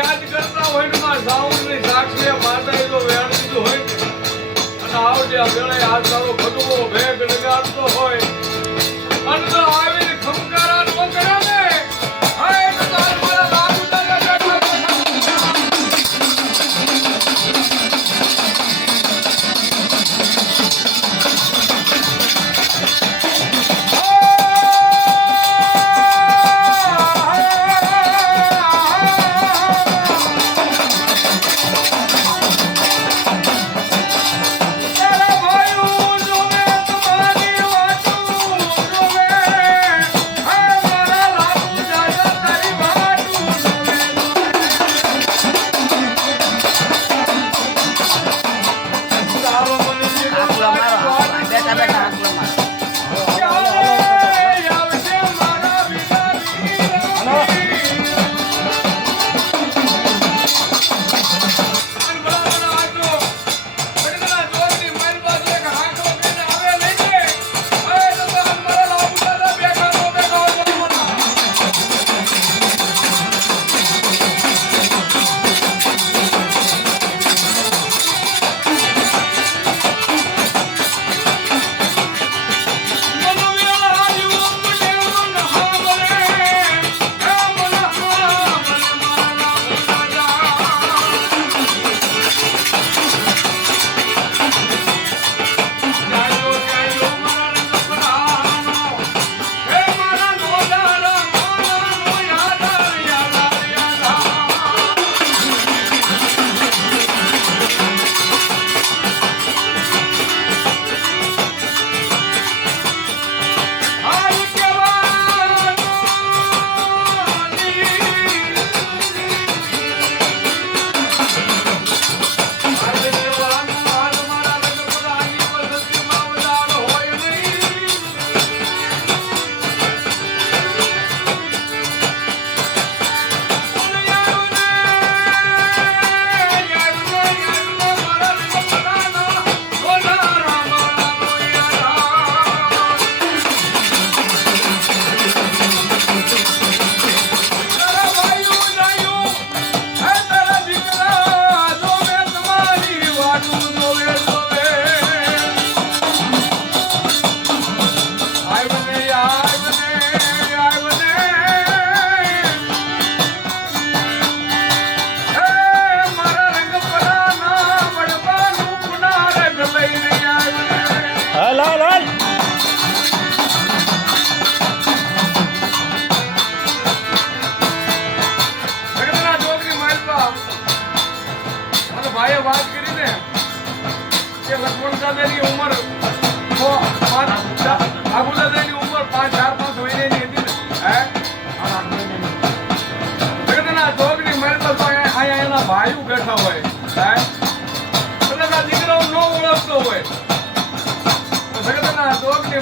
યાદ કરતા હોય ને માં સાઉન્ડની સાક્ષીએ માતાએ જો વેણ દીધું હોય અને આવજે આ વેળાએ આ તારો ભગવો ભેગ લગાડતો હોય. અને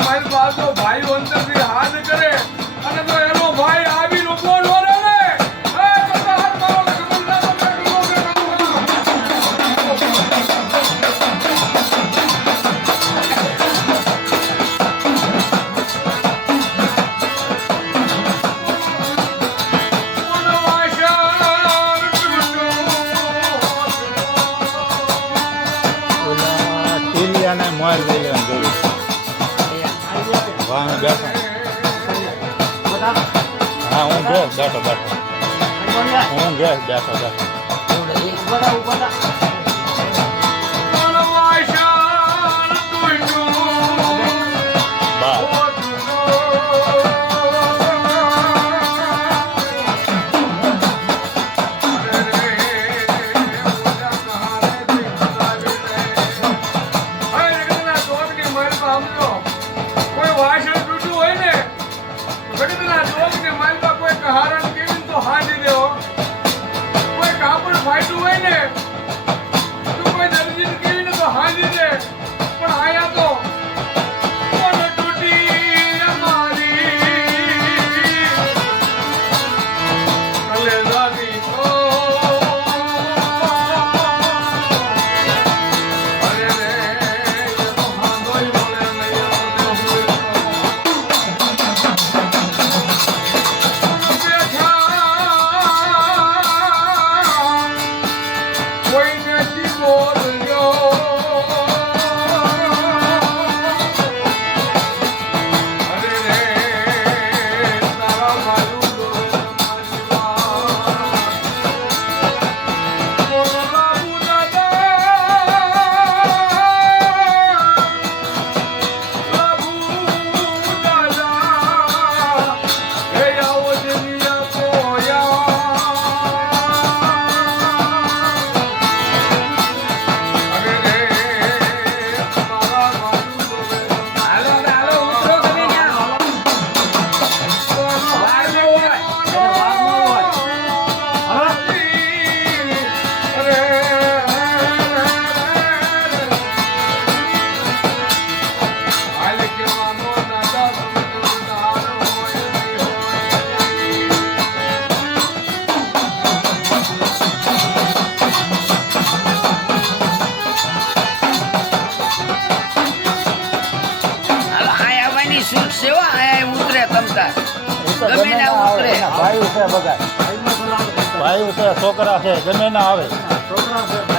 મારી પાસે ભાઈઓ અંતરથી હાથ કરે અને જો છોકરા છે ગમે ના આવે. છોકરા છે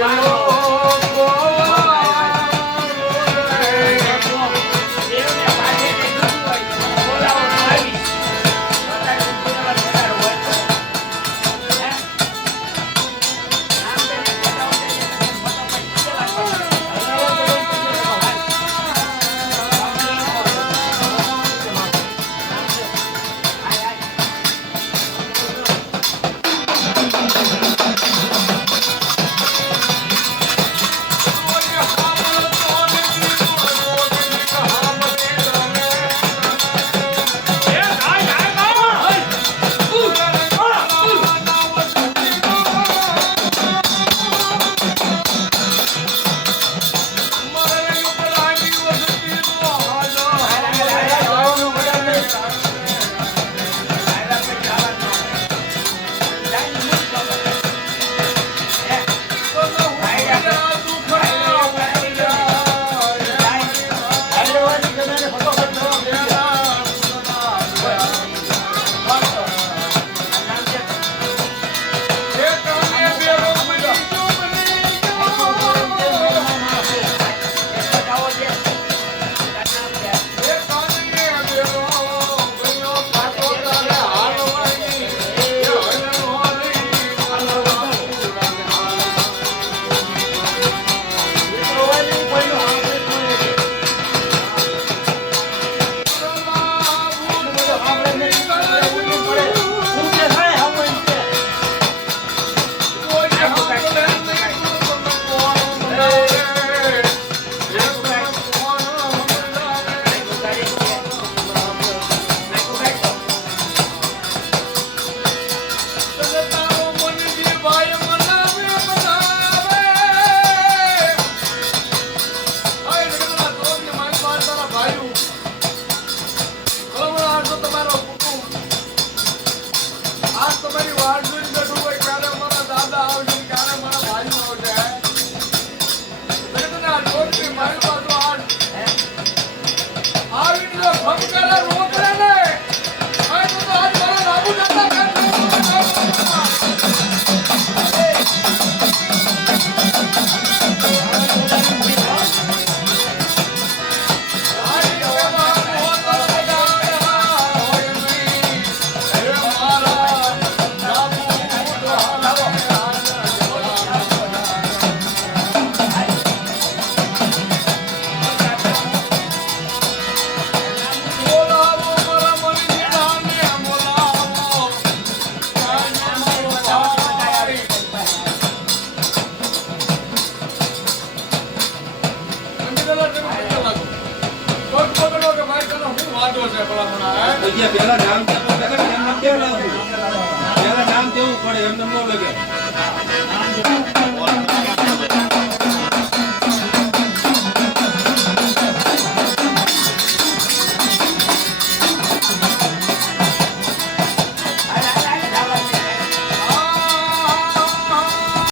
Thank you.